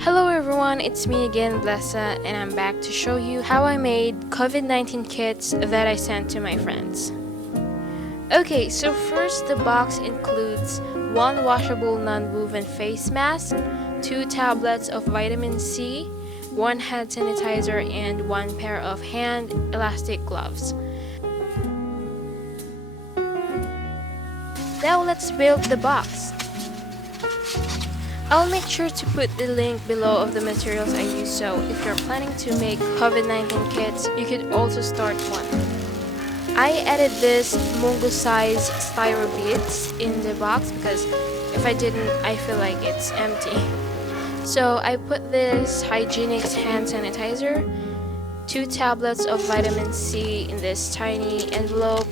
Hello everyone, it's me again, Blessa, and I'm back to show you how I made COVID-19 kits that I sent to my friends. Okay, so first the box includes one washable non-woven face mask, 2 tablets of vitamin C, 1 hand sanitizer, and 1 pair of hand elastic gloves. Now let's build the box. I'll make sure to put the link below of the materials I use, so if you're planning to make COVID-19 kits, you could also start one. I added this mungo size styro beads in the box because if I didn't, I feel like it's empty. So I put this hygienic hand sanitizer, 2 tablets of vitamin C in this tiny envelope.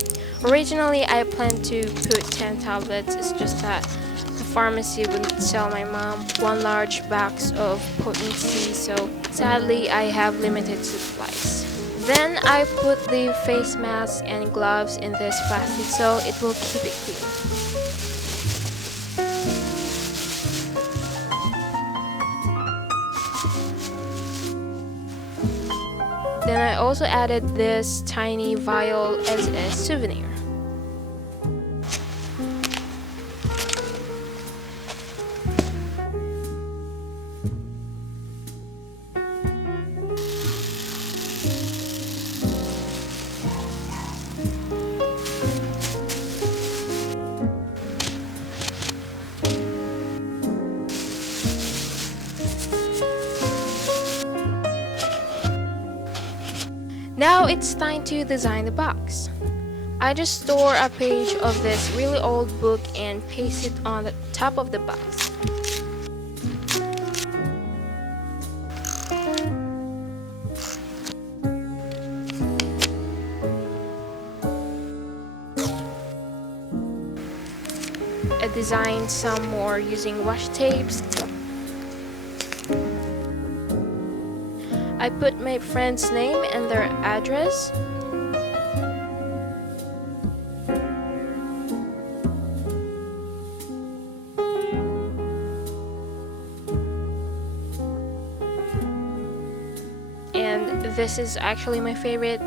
Originally, I planned to put 10 tablets, it's just that the pharmacy wouldn't sell my mom 1 large box of Poten C, so sadly I have limited supplies. Then I put the face mask and gloves in this plastic so it will keep it clean. Then I also added this tiny vial as a souvenir. Now it's time to design the box. I just store a page of this really old book and paste it on the top of the box. I designed some more using washi tapes. I put my friend's name and their address. And this is actually my favorite.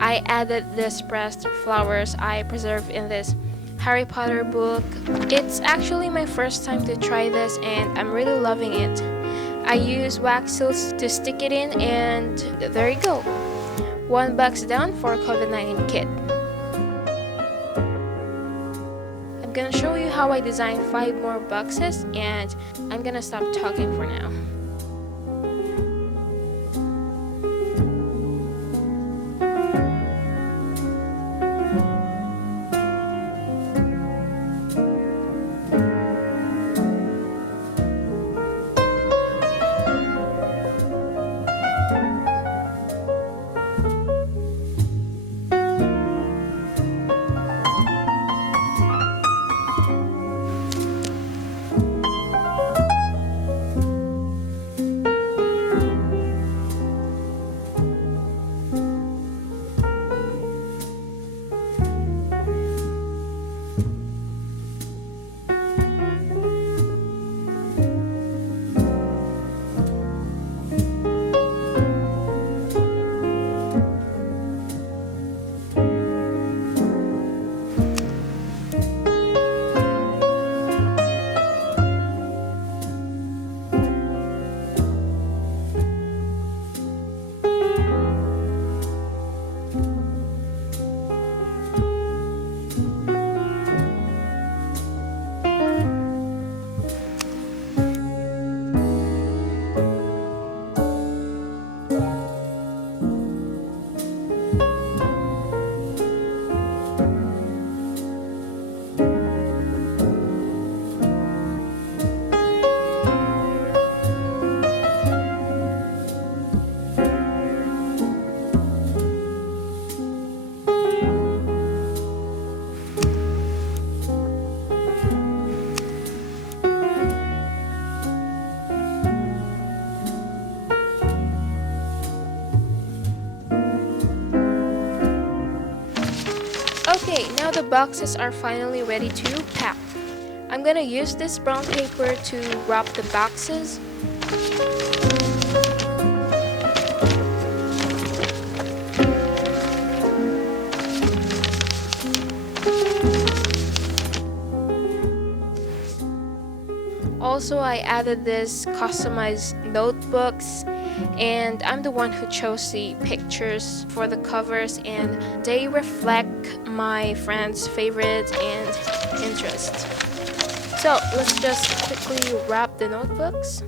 I added this pressed flowers I preserved in this Harry Potter book. It's actually my first time to try this and I'm really loving it. I use wax seals to stick it in, and there you go. 1 box down for COVID-19 kit. I'm gonna show you how I designed 5 more boxes, and I'm gonna stop talking for now. boxes are finally ready to pack. I'm gonna use this brown paper to wrap the boxes. Also, I added this customized notebooks, and I'm the one who chose the pictures for the covers, and they reflect my friends' favorites and interests. So let's just quickly wrap the notebooks.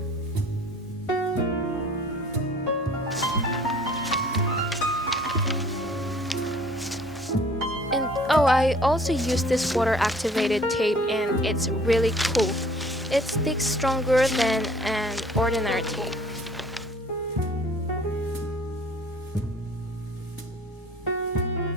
And oh, I also used this water activated tape, and it's really cool. It sticks stronger than an ordinary tape.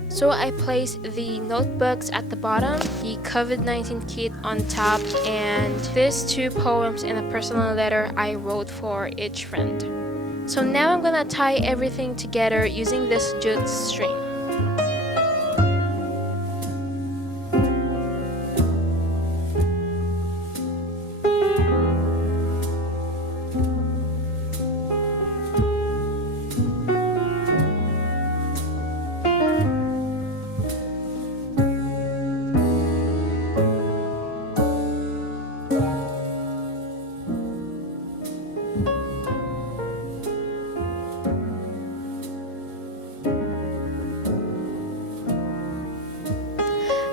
So I placed the notebooks at the bottom, the COVID-19 kit on top, and these 2 poems in a personal letter I wrote for each friend. So now I'm gonna tie everything together using this jute string.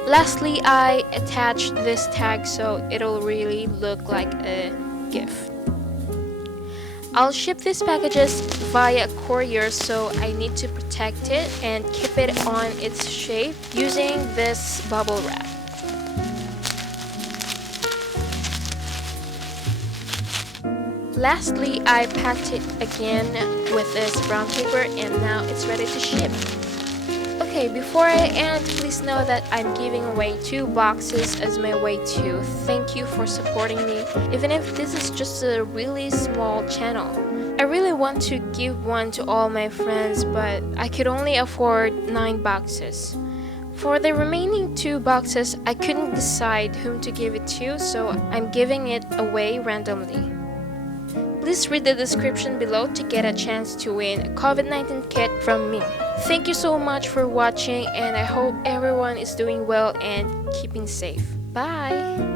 Lastly, I attached this tag so it'll really look like a gift. I'll ship these packages via courier, so I need to protect it and keep it on its shape using this bubble wrap. Lastly, I packed it again with this brown paper, and now it's ready to ship. Okay, before I end, please know that I'm giving away 2 boxes as my way to thank you for supporting me, even if this is just a really small channel. I really want to give one to all my friends, but I could only afford 9 boxes. For the remaining 2 boxes, I couldn't decide whom to give it to, so I'm giving it away randomly. Please read the description below to get a chance to win a COVID-19 kit from me. Thank you so much for watching, and I hope everyone is doing well and keeping safe. Bye!